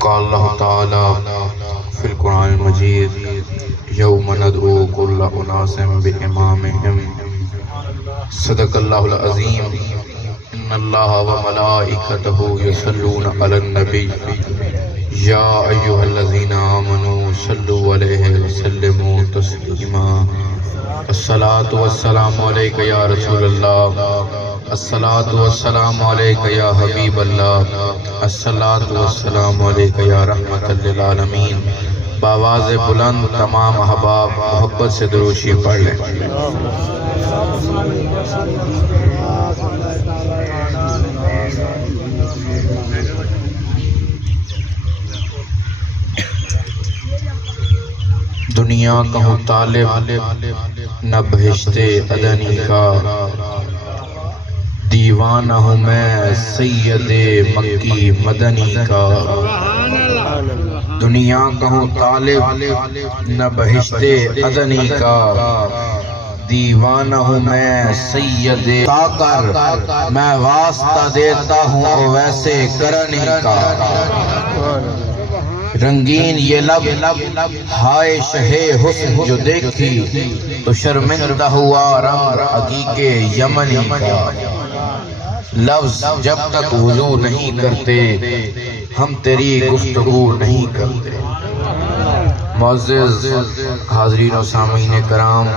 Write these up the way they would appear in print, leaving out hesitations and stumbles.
قال اللہ تعالی فی القرآن المجید یوم ندعو کل اناس بامامہم صدق اللہ العظیم ان اللہ وملائکتہ یصلون علی النبی یا ایہا الذین آمنوا صلوا علیہ وسلموا تسلیما الصلاة والسلام علیک یا رسول اللہ الصلاة والسلام علیک یا حبیب اللہ الصلاة والسلام علیک یا رحمت للعالمین بآواز بلند تمام احباب محبت سے دروشی پڑھ لیں۔ دنیا کا ہوں طالب نہ بہشت ادنی کا، دیوانہ ہوں میں سید مکی مدنی کا۔ دنیا کا ہوں طالب نہ بہشت ادنی کا، دیوانہ ہوں میں سید کر میں واسطہ دیتا ہوں ویسے کرنی کا۔ رنگین یہ لب ہائے شہ حسن جو دیکھی تو شرمندہ ہوا رنگ عقیق یمنی کا۔ لفظ جب تک وضو نہیں کرتے ہم تیری گفتگو نہیں کرتے۔ معزز حاضرین و سامعین کرام،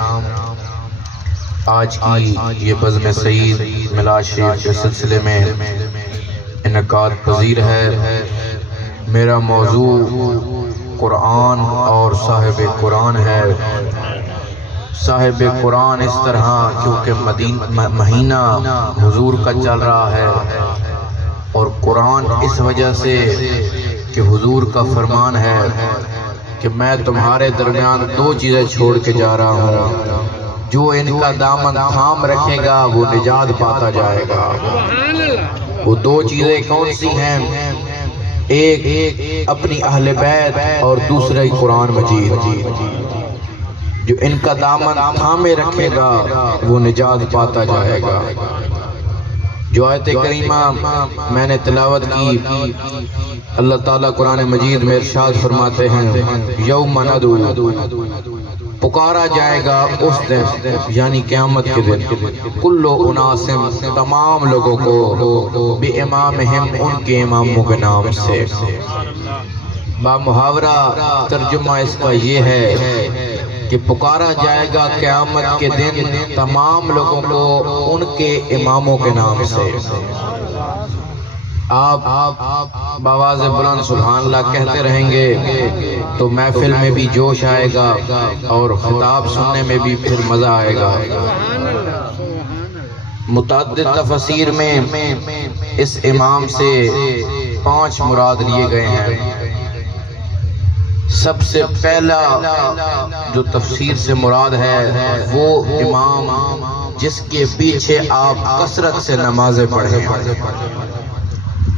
آج کی یہ بزم سعید میلاد شریف کے سلسلے میں انعقاد پذیر ہے۔ میرا موضوع قرآن اور صاحب قرآن ہے۔ صاحب قرآن اس طرح کیونکہ مہینہ حضور کا چل رہا ہے، اور قرآن اس وجہ سے کہ حضور کا فرمان ہے کہ میں تمہارے درمیان دو چیزیں چھوڑ کے جا رہا ہوں، جو ان کا دامن تھام رکھے گا وہ نجات پاتا جائے گا۔ وہ دو چیزیں کون سی ہیں؟ ایک اپنی اہل بیت اور دوسرا قرآن مجید۔ جو ان کا دامن تھامے رکھے گا وہ نجات پاتا جائے گا۔ جو آیت کریمہ میں نے تلاوت کی، اللہ تعالیٰ قرآن مجید میں ارشاد فرماتے ہیں یوم ندعو، پکارا جائے گا اس دن یعنی قیامت کے دن، کل اناس تمام لوگوں کو بامامہم ان کے اماموں کے نام سے۔ با محاورہ ترجمہ اس کا یہ ہے کہ پکارا جائے گا قیامت کے دن تمام لوگوں کو ان کے اماموں کے نام سے۔ آپ بآواز بلند سبحان اللہ کہتے رہیں گے تو محفل میں بھی جوش آئے گا اور خطاب سننے میں بھی پھر مزہ آئے گا۔ متعدد تفسیر میں اس امام سے 5 مراد لیے گئے ہیں۔ سب سے پہلا جو تفسیر سے مراد ہے وہ امام جس کے پیچھے آپ کثرت سے نمازیں پڑھیں۔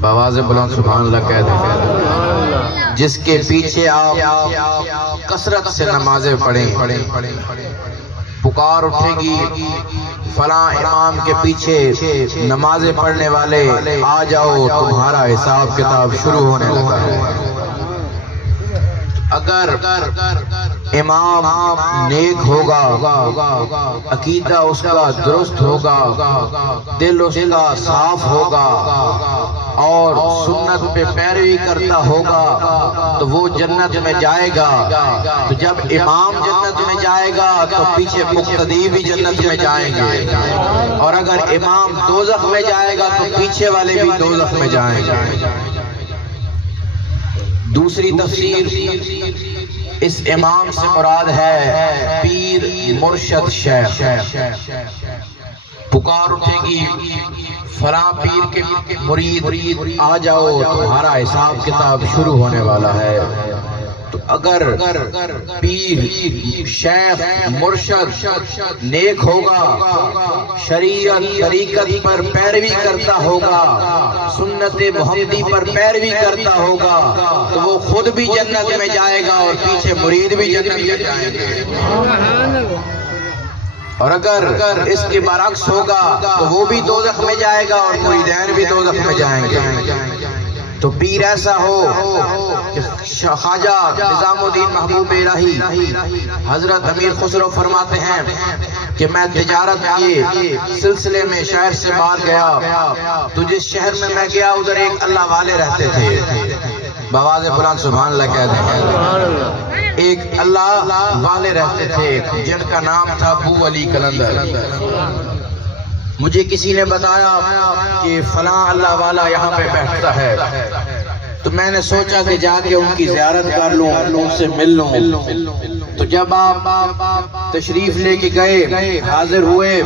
بآواز بلند سبحان اللہ کہتے ہیں جس کے پیچھے آپ کثرت سے نمازیں پڑھیں۔ پکار اٹھے گی فلاں امام کے پیچھے نمازیں پڑھنے والے آ جاؤ، تمہارا حساب کتاب شروع ہونے لگا ہے۔ اگر امام نیک ہوگا، عقیدہ اس کا درست ہوگا، دل اس کا صاف ہوگا اور سنت پہ پیروی کرتا ہوگا تو وہ جنت میں جائے گا۔ تو جب امام جنت میں جائے گا تو پیچھے مقتدی بھی جنت میں جائیں گے، اور اگر امام دوزخ میں جائے گا تو پیچھے والے بھی دوزخ میں جائیں گے۔ دوسری تفسیر اس امام سے مراد ہے پیر مرشد شیخ۔ پکار اٹھے گی فلاں پیر کے مرید آ جاؤ، تمہارا حساب کتاب شروع ہونے والا ہے۔ تو اگر پیر شیخ مرشد نیک ہوگا، شریعت طریقت پر پیروی کرتا ہوگا، سنت محمدی پر پیروی کرتا ہوگا تو وہ خود بھی جنت میں جائے گا اور پیچھے مرید بھی جنت میں جائیں گے۔ اور اگر اس کے برعکس ہوگا تو وہ بھی دوزخ میں جائے گا اور مریدین بھی دوزخ میں جائیں گے۔ تو پیر ایسا ہو کہ خواجہ نظام الدین محبوب الہی حضرت امیر خسرو فرماتے ہیں کہ میں تجارت کے سلسلے میں شہر سے باہر گیا تو جس شہر میں گیا ادھر ایک اللہ والے رہتے تھے، بآواز بلند سبحان اللہ کہہ دیں، ایک اللہ والے رہتے تھے جن کا نام تھا ابو علی قلندر۔ مجھے کسی نے بتایا کہ فلاں اللہ والا یہاں پہ بیٹھتا ہے، تو میں نے سوچا کہ جا کے ان کی زیارت کر لوں، ان سے مل لوں۔ تو جب آپ تشریف لے کے گئے، حاضر ہوئے،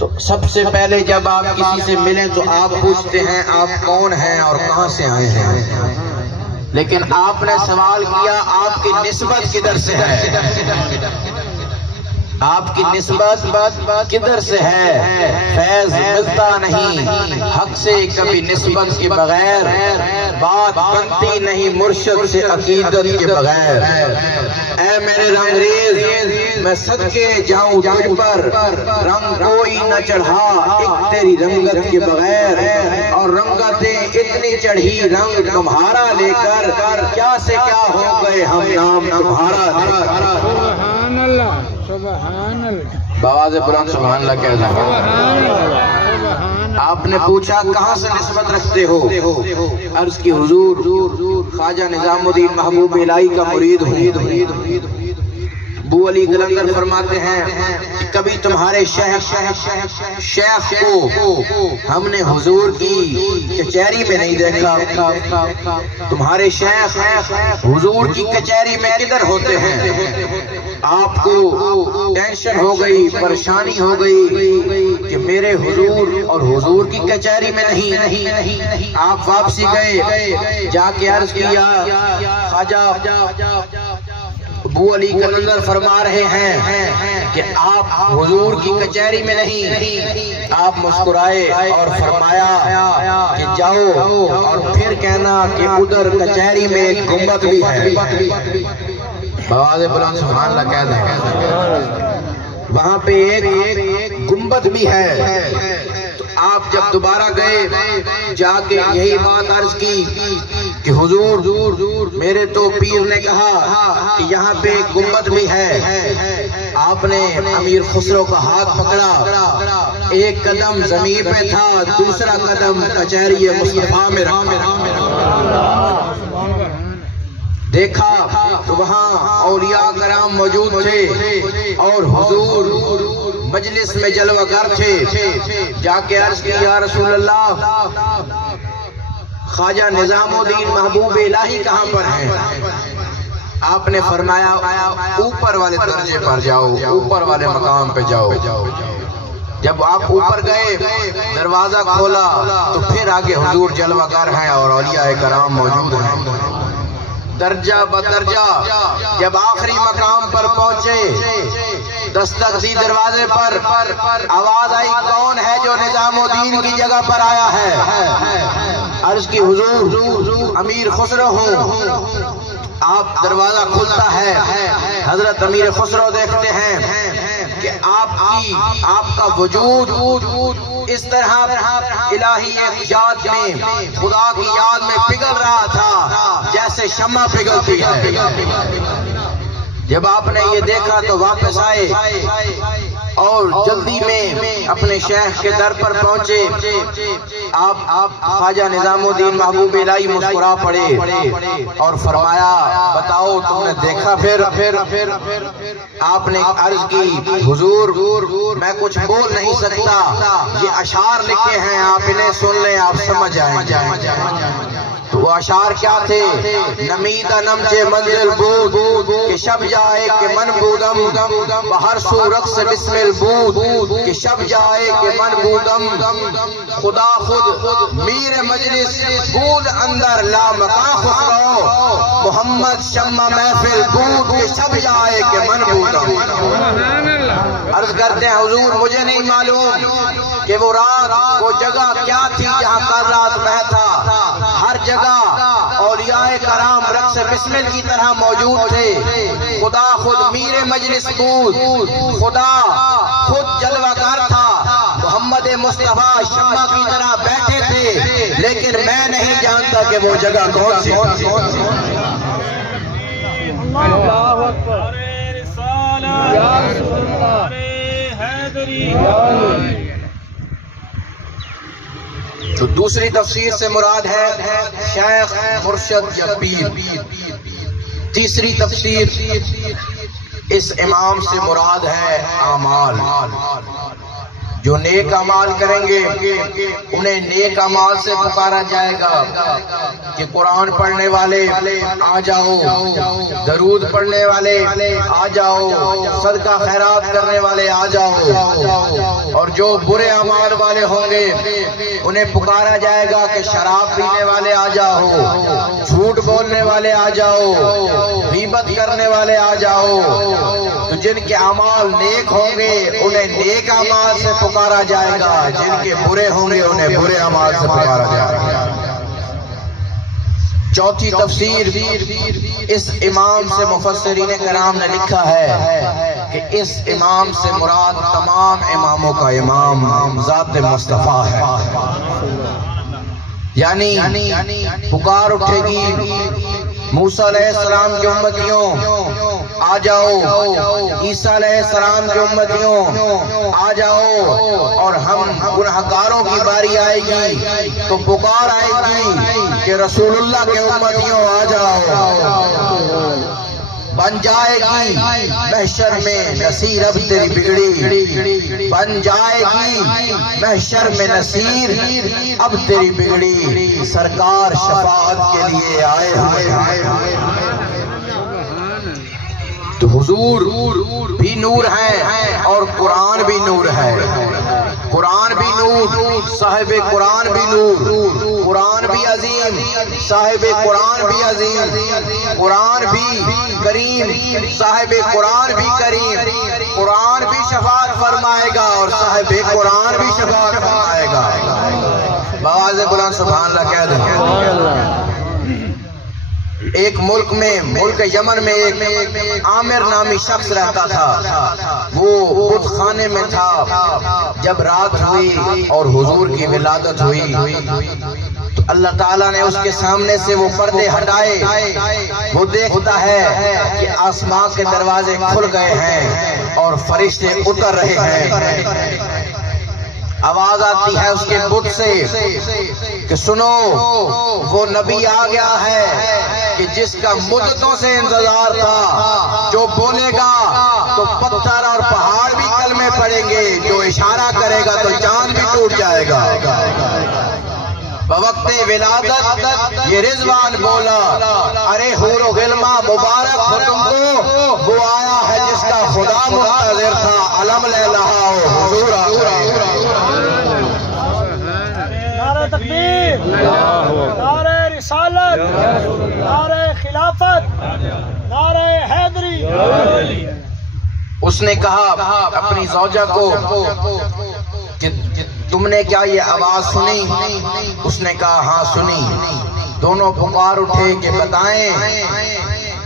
تو سب سے پہلے جب آپ کسی سے ملیں تو آپ پوچھتے ہیں آپ کون ہیں اور کہاں سے آئے ہیں، لیکن آپ نے سوال کیا آپ کی نسبت کدھر سے ہے، آپ کی نسبت کدھر سے ہے؟ فیض ملتا نہیں حق سے کبھی نسبت کے بغیر، بات بنتی نہیں مرشد سے عقیدت کے بغیر۔ اے میرے رنگریز میں صدقے جاؤں تجھ پر، رنگ کوئی نہ چڑھا ایک تیری رنگت کے بغیر، اور رنگتیں اتنی چڑھی رنگ تمہارا لے کر، کیا سے کیا ہو گئے ہم نام تمہارا لے کر۔ سبحان اللہ سبحان اللہ، بآواز بلند سبحان اللہ کہہ دیں۔ آپ نے پوچھا کہاں سے نسبت رکھتے ہو؟ عرض کی حضور خواجہ نظام الدین محبوب الہی کا مرید ہوں۔ ابو علی قلندر فرماتے ہیں کہ کبھی تمہارے شیخ کو ہم نے حضور کی کچہری میں نہیں دیکھا، تمہارے شیخ حضور کی کچہری میں کدھر ہوتے ہیں؟ آپ کو ٹینشن ہو گئی، پریشانی ہو گئی کہ میرے حضور اور حضور کی کچہری میں نہیں۔ آپ واپسی گئے، جا کے عرض کیا خواجہ ابو علی قلندر فرما رہے ہیں کہ آپ حضور کی کچہری میں نہیں۔ آپ مسکرائے اور فرمایا کہ جاؤ اور پھر کہنا کہ ادھر کچہری میں ایک گنبد بھی ہے۔ بآواز بلند سبحان اللہ کہہ دیں، وہاں پہ ایک گنبد بھی ہے۔ تو آپ جب دوبارہ گئے، جا کے یہی بات عرض کی کہ حضور میرے تو پیر نے کہا کہ یہاں پہ ایک گنبد بھی ہے۔ آپ نے امیر خسرو کا ہاتھ پکڑا، ایک قدم زمین پہ تھا، دوسرا قدم کچہری مصطفیٰ میں رکھا۔ دیکھا تو وہاں اولیاء کرام موجود تھے اور حضور مجلس میں جلوہ گر تھے۔ جا کے عرض کی یا رسول اللہ خواجہ نظام الدین محبوب الہی کہاں پر ہیں؟ آپ نے فرمایا اوپر والے درجے پر جاؤ، اوپر والے مقام پہ جاؤ۔ جب آپ اوپر گئے، دروازہ کھولا تو پھر آگے حضور جلوہ گر ہیں اور اولیاء کرام موجود ہیں۔ درجہ بدرجہ جب آخری مقام پر پہنچے، دستک دی دروازے پر، آواز آئی کون ہے جو نظام الدین کی جگہ پر آیا ہے؟ عرض کی حضور امیر خسرو ہوں۔ آپ دروازہ کھلتا ہے، حضرت امیر خسرو دیکھتے ہیں کہ آپ کا وجود اس طرح الہی یاد میں، خدا کی یاد میں پگھل رہا تھا جیسے شمع پگھلتی ہے۔ جب آپ نے یہ دیکھا تو واپس آئے اور جلدی میں اپنے شیخ کے در پر پہنچے۔ آپ خواجہ نظام الدین محبوب الہی مسکرا پڑے اور فرمایا بتاؤ تم نے دیکھا؟ پھر آپ نے عرض کی حضور میں کچھ بول نہیں سکتا، یہ اشعار لکھے ہیں، آپ انہیں سن لیں، آپ سمجھ آئیں گے۔ تو وہ اشعار کیا تھے؟ نمیدہ نمچے منزل بود کہ شب جائے کہ من بودم، بہر سو رقص بسم البود کہ شب جائے کہ من بودم، خدا خود میر مجلس بود اندر لا مقا خسرو، محمد شمع محفل بود کہ شب جائے کہ من بودم۔ عرض کرتے ہیں حضور مجھے نہیں معلوم کہ وہ رات، وہ جگہ کیا تھی جہاں کل رات میں تھا۔ ہر جگہ اولیاء کرام رقص بسمل کی طرح موجود تھے۔ خدا خود میر مجلس بود، خدا خود جلوہ گر تھا، محمد مصطفیٰ شمع کی طرح بیٹھے تھے لیکن میں نہیں جانتا کہ وہ جگہ کون سی تھی۔ اللہ اکبر، یا رسول اللہ، تو دوسری تفسیر سے مراد ہے شیخ، مرشد یا پیر۔ تیسری تفسیر اس امام سے مراد ہے اعمال، جو نیک اعمال کریں گے انہیں نیک اعمال سے پکارا جائے گا کہ قرآن پڑھنے والے آ جاؤ، درود پڑھنے والے آ جاؤ، صدقہ خیرات کرنے والے آ جاؤ۔ اور جو برے اعمال والے ہوں گے انہیں پکارا جائے گا کہ شراب پینے والے آ جاؤ، جھوٹ بولنے والے آ جاؤ، غیبت کرنے والے آ جاؤ۔ تو جن کے اعمال نیک ہوں گے انہیں نیک اعمال سے پکارا جائے گا، جن کے برے ہوں گے انہیں برے اعمال سے پکارا جائے گا۔ چوتھی تفسیر اس امام سے مفسرین کرام نے لکھا ہے کہ اس امام سے مراد تمام اماموں کا امام ذات مصطفیٰ ہے، یعنی پکار اٹھے گی موسیٰ علیہ السلام کی امتیوں آ جاؤ، عیسیٰ علیہ السلام کی امتیوں آ جاؤ، اور ہم گنہگاروں کی باری آئے گی تو پکار آئے گی کہ رسول اللہ کے امتیوں آ جاؤ۔ بن جائے گی محشر میں نصیر اب تیری بگڑی، بن جائے گی محشر میں نصیر اب تیری بگڑی، سرکار شفاعت کے لیے آئے ہوئے۔ تو حضور بھی نور ہے اور قرآن بھی نور ہے، قرآن بھی نور، صاحب قرآن بھی نور، قرآن بھی عظیم، صاحب قرآن بھی عظیم، قرآن بھی کریم، صاحب قرآن بھی کریم، قرآن بھی شفاعت فرمائے گا اور صاحب قرآن بھی شفاعت فرمائے گا۔ بآواز بلند سبحان اللہ کہہ دیں۔ ایک ملک میں، ملک یمن میں ایک عامر نامی شخص رہتا تھا، وہ بت خانے میں تھا۔ جب رات ہوئی اور حضور کی ولادت ہوئی تو اللہ تعالیٰ نے اس کے سامنے سے وہ پردے ہٹائے، وہ دیکھتا ہے کہ آسمان کے دروازے کھل گئے ہیں اور فرشتے اتر رہے ہیں۔ آواز آتی ہے اس کے بت سے کہ سنو وہ نبی آ گیا ہے کہ جس کا مدتوں سے انتظار تھا، جو بولے گا تو پتھر اور پہاڑ بھی کلمے پڑیں گے، جو اشارہ کرے گا تو چاند بھی ٹوٹ جائے گا۔ بوقت ولادت یہ رضوان بولا، ارے حور و غلمہ مبارک ہو تم کو، وہ آیا ہے جس کا خدا منتظر تھا، علم لے لہا ہو حضور آ گئے۔ نعرہ تکبیر، نعرہ رسالت، نعرہ خلافت، نعرہ حیدری۔ اس نے کہا اپنی زوجہ کو کہ تم نے کیا یہ آواز سنی؟ اس نے کہا ہاں سنی۔ دونوں پکار اٹھے کہ بتائیں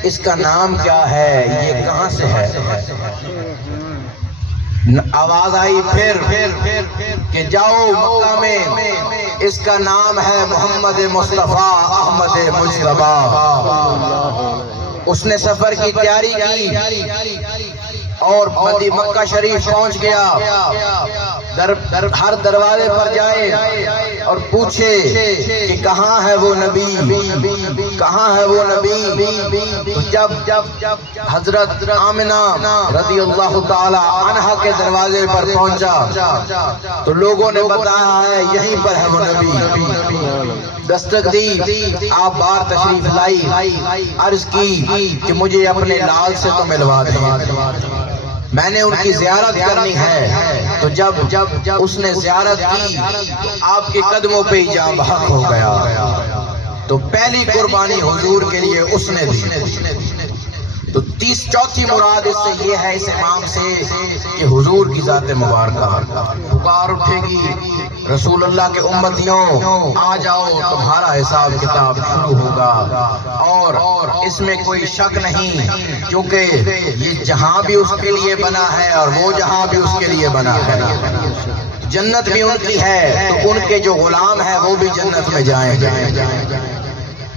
اس کا نام کیا ہے، یہ کہاں سے ہے؟ آواز آئی پھر کہ جاؤ مکہ میں، اس کا نام ہے محمد مصطفیٰ احمد مجتبیٰ۔ اس نے سفر کی تیاری کی اور مکہ شریف پہنچ گیا۔ ہر دروازے پر جائے اور پوچھے کہ کہاں ہے وہ نبی، کہاں ہے وہ نبی۔ تو جب حضرت آمنہ رضی اللہ تعالی عنہا کے دروازے پر پہنچا تو لوگوں نے بتایا ہے یہیں پر ہے وہ نبی۔ دستک دی، آپ بار تشریف لائی، عرض کی کہ مجھے اپنے لال سے تو ملوا دیں، میں نے ان کی زیارت کرنی ہے۔ تو جب اس نے زیارت کی تو آپ کے قدموں پہ ہی جاں بحق ہو گیا۔ تو پہلی قربانی حضور کے لیے اس نے دی۔ تو چوتھی مراد اس سے یہ ہے اس امام سے کہ حضور کی ذات مبارکہ پکار اٹھے گی، رسول اللہ کے امتیوں آ جاؤ، تمہارا حساب کتاب شروع ہوگا۔ اور اس میں کوئی شک نہیں کیونکہ یہ جہاں بھی اس کے لیے بنا ہے اور وہ جہاں بھی اس کے لیے بنا ہے۔ جنت بھی ان کی ہے تو ان کے جو غلام ہیں وہ بھی جنت میں جائیں گے۔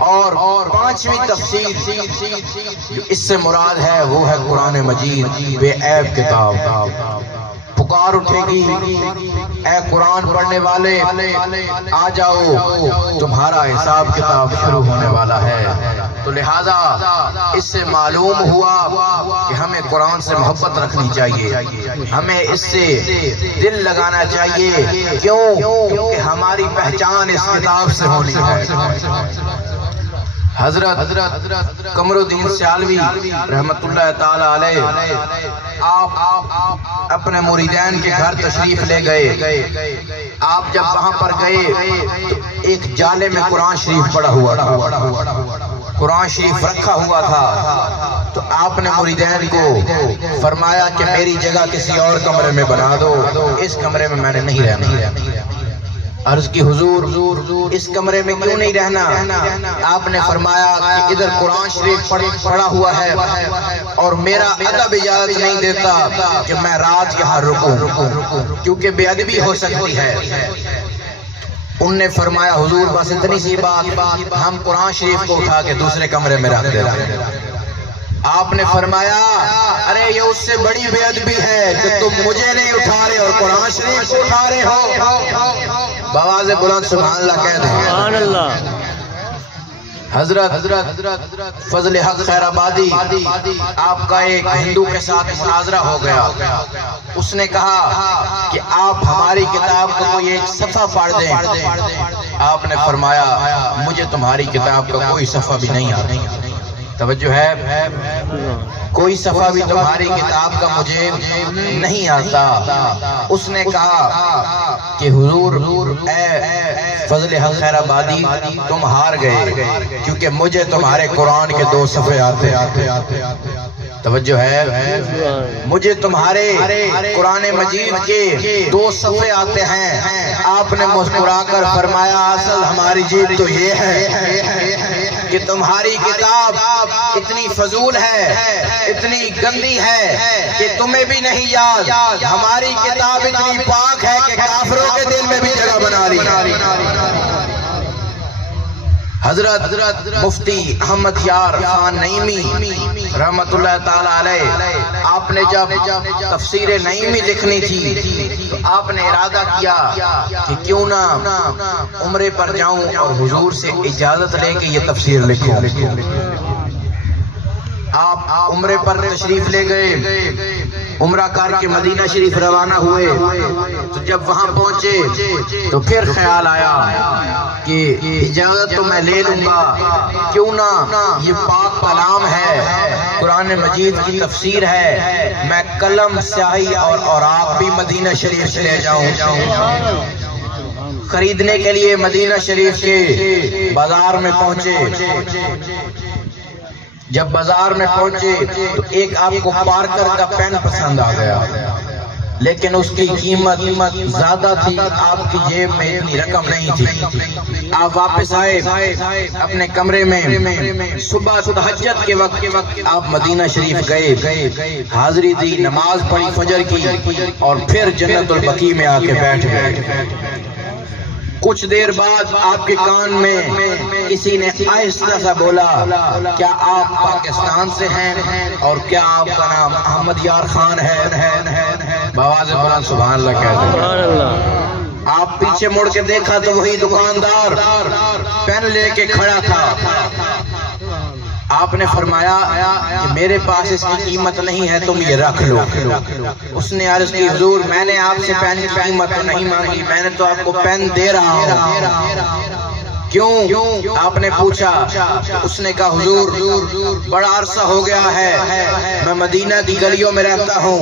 اور پانچویں تفسیر جو اس سے مراد ہے وہ ہے قرآن مجید بے عیب کتاب۔ پکار اٹھے گی، اے قرآن پڑھنے والے آ جاؤ، تمہارا حساب کتاب شروع ہونے والا ہے۔ تو لہذا اس سے معلوم ہوا کہ ہمیں قرآن سے محبت رکھنی چاہیے، ہمیں اس سے دل لگانا چاہیے۔ کیوں؟ کیونکہ ہماری پہچان اس کتاب سے ہونی ہے۔ حضرت قمر الدین سیالوی رحمت اللہ تعالی علیہ آپ اپنے مریدین کے گھر تشریف لے گئے۔ آپ جب وہاں پر گئے تو ایک جالے میں قرآن شریف پڑا ہوا تھا، قرآن شریف رکھا ہوا تھا۔ تو آپ نے مریدین کو فرمایا کہ میری جگہ کسی اور کمرے میں بنا دو، اس کمرے میں میں نے نہیں رہنا۔ عرض کی حضور اس کمرے میں کیوں نہیں رہنا؟ آپ نے فرمایا کہ ادھر قرآن شریف پڑھا ہوا ہے اور میرا ادب اجازت نہیں دیتا کہ میں رات یہاں رکوں، کیونکہ بے ادبی ہو سکتی ہے۔ ان نے فرمایا حضور بس اتنی سی بات، ہم قرآن شریف کو اٹھا کے دوسرے کمرے میں رکھ دیتے ہیں۔ آپ نے فرمایا ارے یہ اس سے بڑی بے ادبی ہے کہ تم مجھے نہیں اٹھا رہے اور قرآن شریف کو اٹھا رہے ہو۔ بآواز بلند سبحان اللہ کہہ دیں۔ سبحان اللہ۔ حضرت فضل حق خیر آبادی آپ کا ایک ہندو کے ساتھ مناظرہ ہو گیا۔ اس نے کہا کہ آپ ہماری کتاب کا کوئی ایک صفحہ پڑھ دیں۔ آپ نے فرمایا مجھے تمہاری کتاب کا کوئی صفحہ بھی نہیں آتا۔ توجہ ہے، کوئی صفحہ بھی تمہاری کتاب کا مجھے نہیں آتا۔ اس نے کہا کہ حضور اے فضل حق خیر آبادی تم ہار گئے، کیونکہ مجھے تمہارے قرآن کے 2 صفحے آتے۔ توجہ ہے، مجھے تمہارے قرآن مجید کے 2 صفحے آتے ہیں۔ آپ نے مسکرا کر فرمایا اصل ہماری جیت تو یہ ہے کہ تمہاری کتاب اتنی فضول ہے، اتنی گندی ہے کہ تمہیں بھی نہیں یاد۔ ہماری کتاب اتنی پاک ہے کہ کافروں کے دل میں بھی جگہ بنا لی۔ حضرت مفتی احمد یار خان نعیمی رحمت اللہ تعالی علیہ آپ نے جب تفسیر نعیمی لکھنی تھی تو آپ نے ارادہ کیا کہ کیوں نہ عمرے پر جاؤں اور حضور سے اجازت لے کے یہ تفسیر لکھوں۔ آپ عمرے پر تشریف لے گئے، عمرہ کر کے مدینہ شریف روانہ ہوئے۔ تو جب وہاں پہنچے تو پھر خیال آیا کہ اجازت تو میں لے لوں گا، کیوں نہ یہ پاک کلام ہے، قرآن مجید کی تفسیر ہے، میں قلم سیاہی اور اوراق بھی مدینہ شریف سے لے جاؤں۔ خریدنے کے لیے مدینہ شریف کے بازار میں پہنچے۔ جب بازار میں پہنچے تو ایک آپ کو پارکر کا پین پسند آ گیا، لیکن اس کی قیمت زیادہ تھی، آپ کی جیب میں اتنی رقم نہیں تھی۔ آپ واپس آئے اپنے کمرے میں، صبح تہجد کے وقت آپ مدینہ شریف گئے، حاضری دی، نماز پڑھی فجر کی اور پھر جنت البقیع میں آ کے بیٹھ گئے۔ کچھ دیر بعد آپ کے کان میں کسی نے آہستہ سا بولا کیا آپ پاکستان سے ہیں اور کیا آپ کا نام احمد یار خان ہے؟ بآواز بلند سبحان اللہ کہتے ہیں۔ آپ پیچھے مڑ کے دیکھا تو وہی دکاندار پین لے کے کھڑا تھا۔ آپ نے فرمایا کہ میرے پاس اس کی قیمت نہیں ہے، تم یہ رکھ لو۔ اس نے عرض کی حضور میں نے آپ سے پین کی قیمت تو نہیں مانگی، میں نے تو آپ کو پین دے رہا ہوں۔ کیوں؟ آپ نے پوچھا۔ اس نے کہا حضور بڑا عرصہ ہو گیا ہے میں مدینہ کی گلیوں میں رہتا ہوں،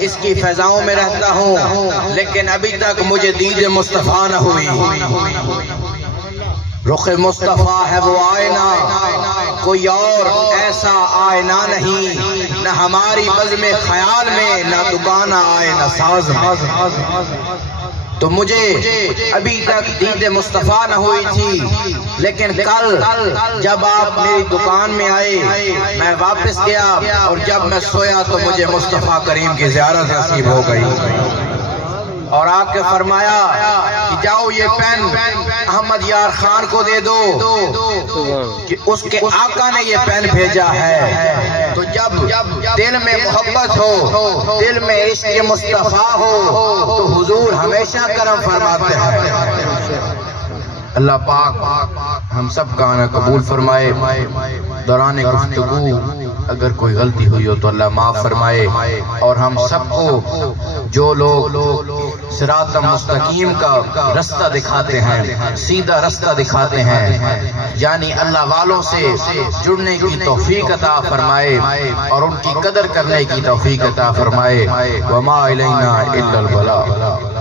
اس کی فضاؤں میں رہتا ہوں، لیکن ابھی تک مجھے دید مصطفیٰ نہ ہوئی۔ رخ مصطفیٰ ہے وہ آئینہ، کوئی اور ایسا آئینہ نہیں، نہ ہماری بزم خیال میں نہ دکانہ آئینہ ساز میں۔ تو مجھے ابھی تک دید مصطفیٰ نہ ہوئی تھی، لیکن کل جب آپ میری دکان میں آئے میں واپس گیا اور جب میں سویا تو مجھے مصطفیٰ کریم کی زیارت نصیب ہو گئی۔ اور آ کے فرمایا کہ جاؤ یہ پین احمد یار خان کو دے دو کہ اس کے آقا نے یہ پین بھیجا ہے۔ تو جب دل میں محبت ہو، دل میں عشق مصطفیٰ ہو تو حضور ہمیشہ کرم فرماتے ہیں۔ اللہ پاک ہم سب کا آنا قبول فرمائے۔ دوران گفتگو اگر کوئی غلطی ہوئی ہو تو اللہ معاف فرمائے، اور ہم سب کو جو لوگ صراط مستقیم کا رستہ دکھاتے ہیں، سیدھا رستہ دکھاتے ہیں، یعنی اللہ والوں سے جڑنے کی توفیق عطا فرمائے اور ان کی قدر کرنے کی توفیق عطا فرمائے۔ وما الینا الا البلاغ۔